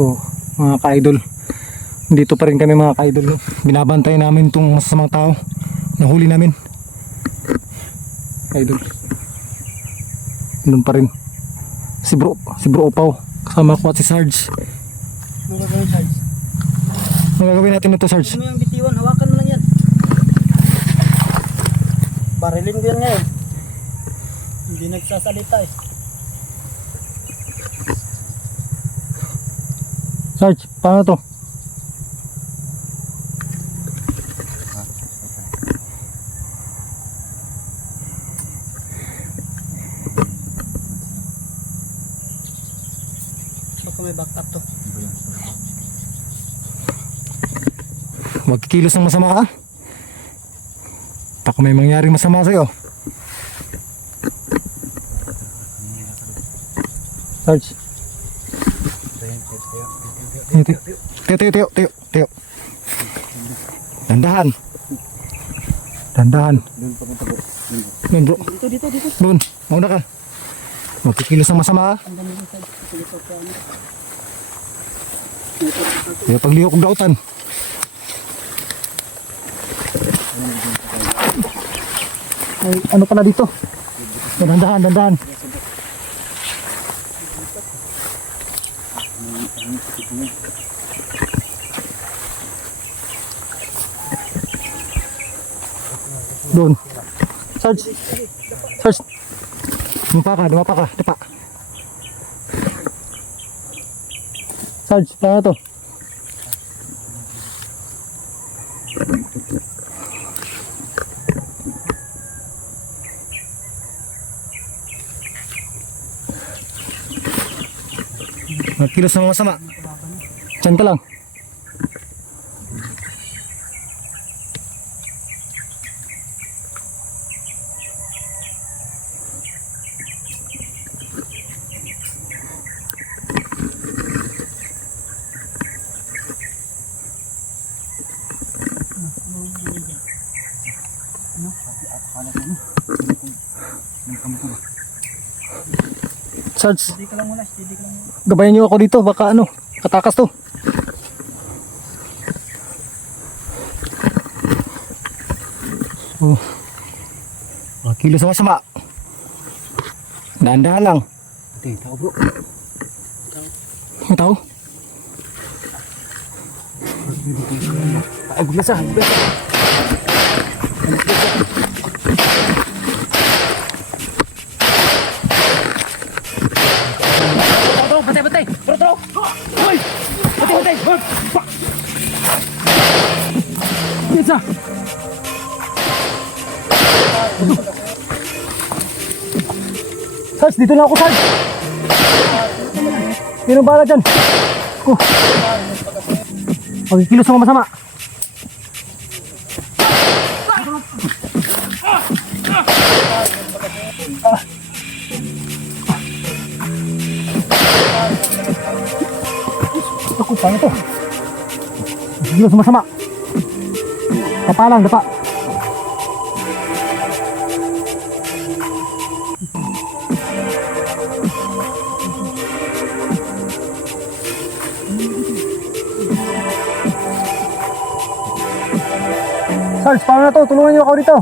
So mga ka-idol, dito pa rin kami mga ka-idol, no? Binabantay namin itong masasamang tao. Nahuli namin, idol. Doon pa rin si bro Opaw, kasama ko at si Sarge. Ano gagawin, Sarge? Ano gagawin natin ito, Sarge? Ano yung bitiwan? Hawakan mo lang yan. Barilin ko yan ngayon. Hindi nagsasalita eh. Sarge, paano to? Baka may backup to. Magkikilos ng masama ka? Baka may mangyaring masama sa'yo. Sarge. Tiyo. Dandahan. Doon bro. Dito. Doon. Mauna ka. Magkikilos ng masama ka? Ang dami ng Sarge. Dito po ano. Kaya paglihok ng dautan. Ay, ano pala dito? Dandahan. Doon. Sarge. Dumapa ka. Sarge, paano to? Kilos ng masama. Diyan ka lang. Sarge, Steady ka lang muna. gabayan niyo ako dito, baka ano, katakas to. Oh. Kilos ng masama. Dahan-dahan lang. Tao bro. May tao? Ay, gulasa. Patay. Bro. Hoy! Patay. Bisa. Sarge, dito lang ako, Sarge. Sino bala dyan? Oh. Magkikilos ng masama. Ako, paano to? Magkikilos ng masama. Dapa. Sarge, paano na to? Tulungan niyo ako dito.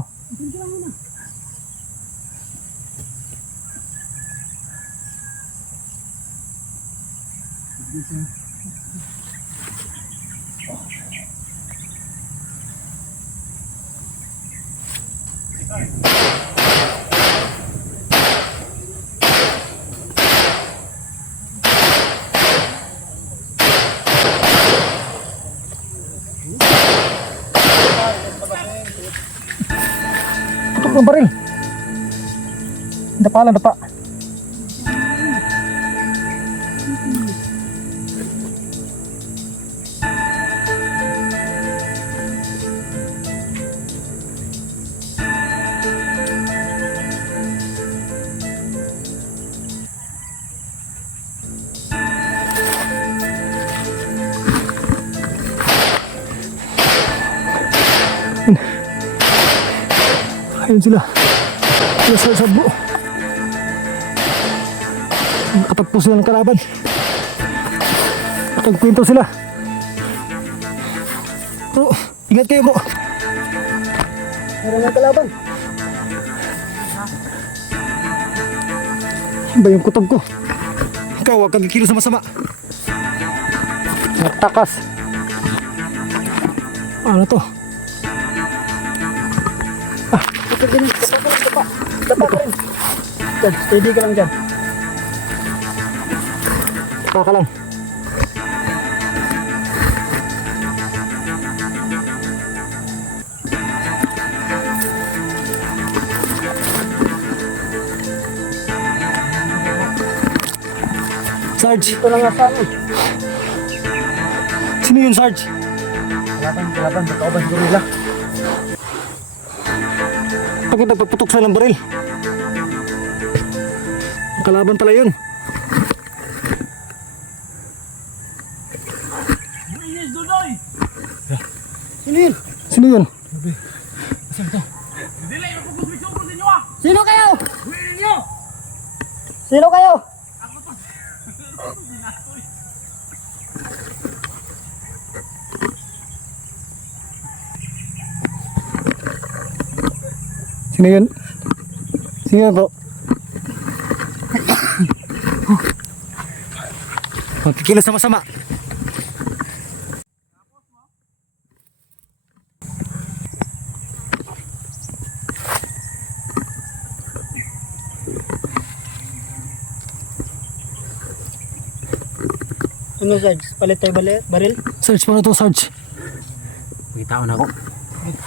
Tutok ng baril. Dapa. Ayun sila. Sila sa sabbo. Nakatagpo sila ng kalaban. Nagkwento sila. Bro, ingat kayo bro. Meron na kalaban. Ano ba yung kutob ko? Ikaw, huwag kang kikilos sa masama. Nagtakas. Ano to? Ito din. Dapa ka rin. Dyan, steady ka lang dyan. Taka ka lang. Sarge, Ito lang nga sa ano. sino yun Sarge? Kalaban. Baka ba siguro nila? Bakit nagpaputok sa ng baril? Kalaban pala yun. Sino yun? Sino yun? Sino kayo? Sino kayo? Sino yun? Sino yun bro? Magkikilos na masama. Ano Sarge? Palit tayo baril? Sarge, paano to Sarge? May tao na ako.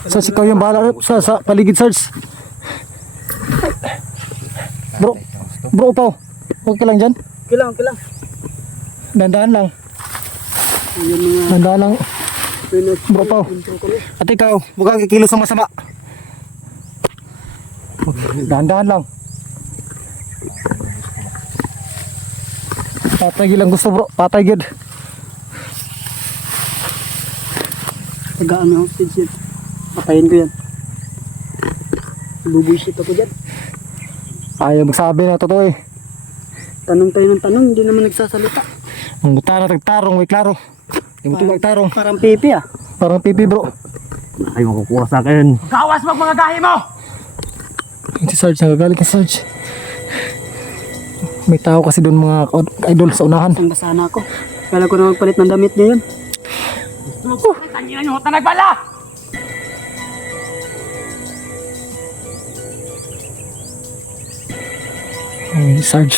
Sarge, ikaw yung bahala sa paligid Sarge. Bro, upaw. Okay lang dyan? Kilang. Dandahan lang. Ayan mga Dandahan lang. pinag... Bro, upaw. At ikaw, huwag kang kikilos ng masama. Dandahan lang. Patay lang gusto bro, patay gid. Tagaan na hostage yan. Patayin ko yan. Bubuisit ako dyan. Ayaw magsabi na totoo eh. Tanong tayo ng tanong, hindi naman nagsasalita. Ang gutara tagtarong, may klaro. Yung tubag tarong, Parang pipi ah. parang pipi bro. Ay, makukuha sa akin. Kawas mag mga gahi mo! Si Sarge, nagagalit ka Sarge. May tao kasi doon mga idol sa unahan. Ang basa na ako. Kala ko na magpalit ng damit niya yun. Tanginan nyo, nagbala! Ayun si Sarge.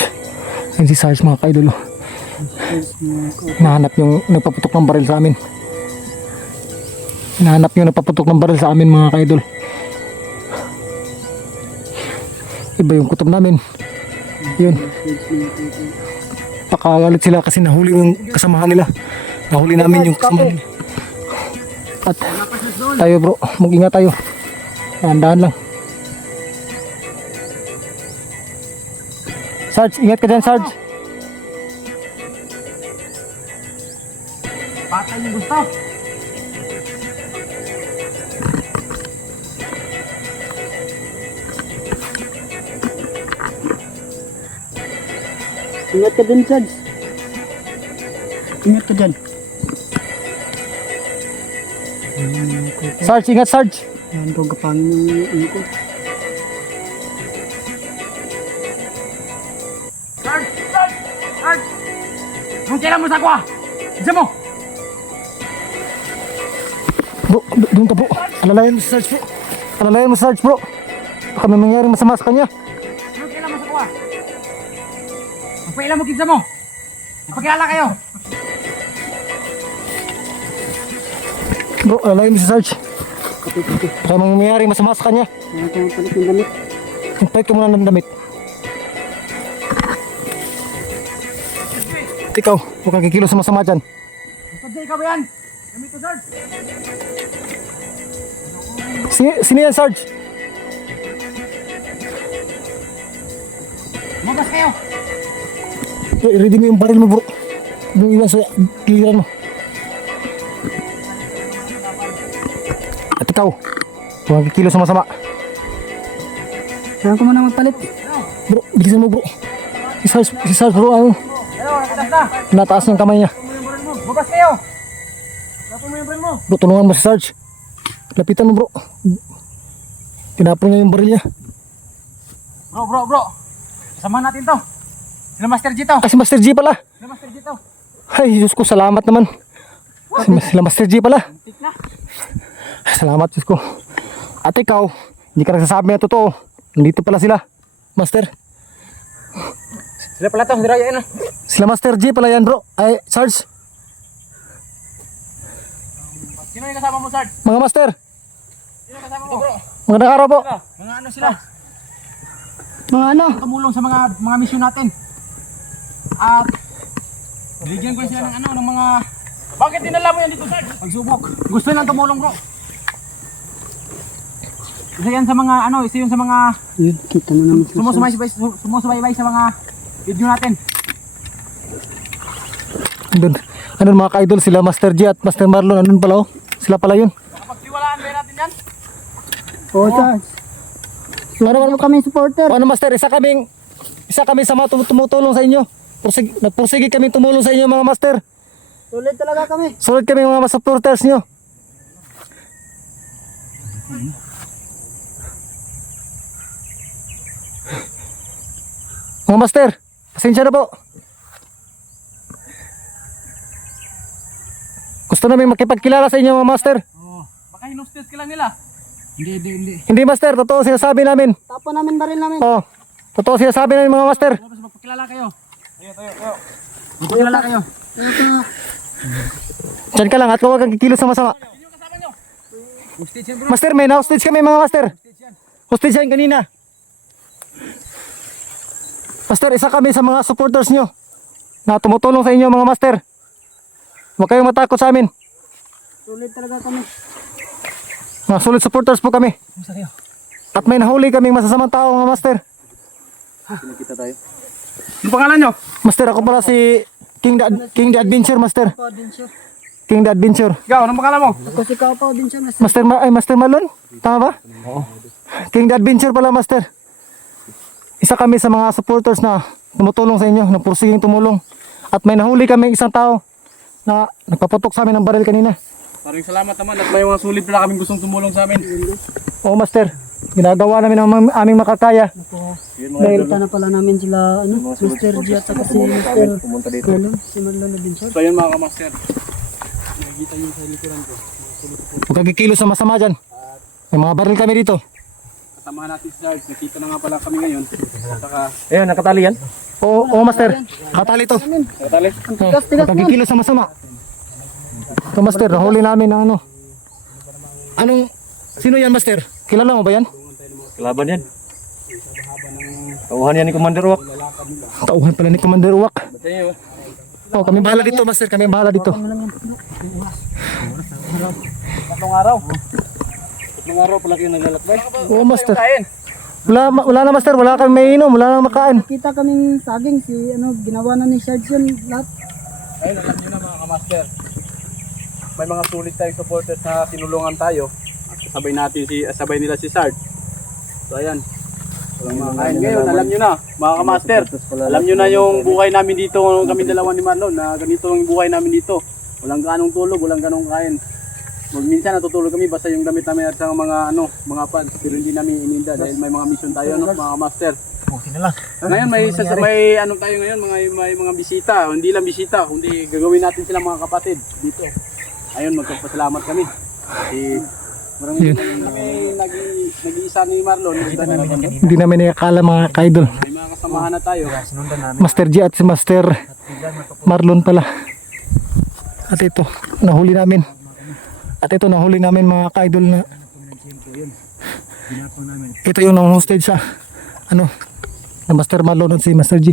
Ayun si Sarge mga kaidol. Hinahanap yung nagpaputok ng baril sa amin. Hinahanap yung nagpaputok ng baril sa amin mga kaidol. Iba yung kutob namin. Yun. Pakagalit sila kasi nahuli yung kasamahan nila. Nahuli namin yung kasamahan nila. At tayo bro, mag-ingat tayo. Dahan-dahan lang. Sarge, ingat ka dyan Sarge. Patay yung gusto. Ingat ka din, Sarge. Ingat ka dyan. Sarge, ingat Sarge. Ayan ko, gapangin yung ano ko. Sarge! Ang kailan mo sa kwa? Diyan mo! Bro, doon ka bro. Alalayan mo si Sarge bro. Alalayan mo si Sarge bro. Baka may mangyaring masama sa kanya. Ang kailan mo sa kwa? Magpailan mo kinsa mo! Magpakilala kayo! Bro, alalayan mo si Sarge. Baka may mangyaring masama sa kanya. Kaya tayo palit ng damit. Palit ka muna ng damit. Ikaw, huwag kang kikilos sa masama dyan. Sadya ikaw ba yan? Gamit ko, Sarge! Sino yan Sarge? Mabas kayo! Ready mo yung baril mo bro. Yung iwan sa kiliran mo. At ikaw, huwag kang kikilos sa masama. Kailan ko muna magpalit. Bro, bilisan mo bro. Si Sarge bro, ano? Ayaw, nakatas na! Nataas yung kamay niya. Kunin mo rin mo. Bukas kayo! Tapos mo yung baril mo. Bro, tulungan mo si Sarge. Lapitan mo bro. Tinapon niya yung baril niya. Bro. Samahan natin to. Sila Master G to. Ah, si Master G pala. Sila Master G to. Ay, Diyos ko, salamat naman. Sila Master G pala. Tik na. Ay, salamat, Diyos ko. At ikaw, hindi ka nagsasabi na totoo. Nandito pala sila, Master. Sila pala to. Sila yan. Sila Master G pala yan bro. Ay, Sarge. Sino yung kasama mo, Sarge? Mga Master. Sino yung kasama mo? Bro. Magandang araw po. Mga ano sila? Mga ano? Tumulong sa mga mission natin. At bigyan ko sila ng ano, ng mga... Bakit dinala mo yan dito, Sarge? Pagsubok. Gusto nilang tumulong, bro. Isa yan sa mga ano, isa yun sa mga Yun, kita mo naman sila. sumusubaybay sa mga video natin. Andun mga ka-idol sila Master G at Master Marlon. Andun pala oh. Sila pala yun. Nakapagtiwalaan ba natin yan? Oo, Sarge. Ano kami supporter? O ano Master, isa kami sa mga tumutulong sa inyo. Nagpursige kami tumulong sa inyo mga Master. Sulit talaga kami. Sulit kami mga supporters nyo. Mga Master, pasensya na po. Gusto namin makipagkilala sa inyo mga Master. Oo. Baka hinustis ka lang nila. Hindi. Hindi Master, totoo sinasabi namin. Tapo namin baril namin. Oo, totoo sinasabi namin mga Master. Tapos magpakilala kayo. Tayo. Magpakilala kayo. Diyan ka lang at huwag kang kikilos sa masama. Sino yung kasama nyo? Hostage yan, bro. Master, may na-hostage kami mga Master. Hostage yan kanina. Master, isa kami sa mga supporters nyo na tumutulong sa inyo mga Master. Huwag kayong matakot sa amin. Sulit talaga kami. Mga solid supporters po kami. At may nahuli kaming masasamang tao mga Master. Nakita tayo. Ano pangalan nyo? Master, ako pala si King the Adventure Master. Pao din siya. King the Adventure. Ikaw, anong pangalan mo? Ako si Pao din siya. Master Marlon? Tama ba? Oo. King the Adventure pala Master. Isa kami sa mga supporters na tumutulong sa inyo, nagpursiging tumulong. At may nahuli kami isang tao na nagpaputok sa amin ng baril kanina. Maraming salamat naman at may mga sulit pala kaming gustong tumulong sa amin. Oo Master, ginagawa namin ang aming makakaya. Dahil na pala namin sila, Mr. G at saka si Mr. Marlon. Si Marlon na din siya. So yun mga kamaster. Nakikita nyo sa likuran ko. Huwag kang kikilos sa masama dyan. May mga baril kami dito. Kasama natin si Sarge. Nakita na nga pala kami ngayon. At saka, Ayun, nakatali yan. Oo Master, katali to. nakatali. Huwag kang kikilos sa masama. Ito Master, nahuli namin na ano. Sino yan Master? Kilala mo ba yan? Kalaban yan. Tauhan yan ni Commander Wak. Tauhan pala ni Commander Uwak. Batay nyo. Oh, kami bahala dito Master, kami bahala dito. Tatlong araw. Tatlong araw pala kayo naglalakbay. Oo Master. Kain. Wala na Master, wala kami may inom, wala na makain. Kita kaming saging si ginawa na ni Sarge yun lahat. Ayun, alam nyo na mga kamaster. May mga sulit tayong supporters na tinulungan tayo. At sabay nila si Sarge. So ayan. Walang mga kain ngayon, alam nyo na mga kamaster. Alam nyo na yung buhay namin dito, kami dalawa ni Marlon, na ganito yung buhay namin dito. Walang ganong tulog, walang ganong kain. Minsan natutulog kami basta yung damit namin at sa mga pads, pero hindi namin ininda dahil may mga mission tayo mga master. Ngayon may ano tayo ngayon, may mga bisita, hindi lang bisita, kundi gagawin natin sila mga kapatid dito. Ayun, magpapasalamat kami. Maraming nag-iisa ni Marlon, Hindi namin nakakala mga kaidol. may mga kasamahan na tayo. Master G at si Master Marlon pala. At ito, nahuli namin. Mga ka-idol na ito yung nang hostage sa na Master Marlon at si Master G.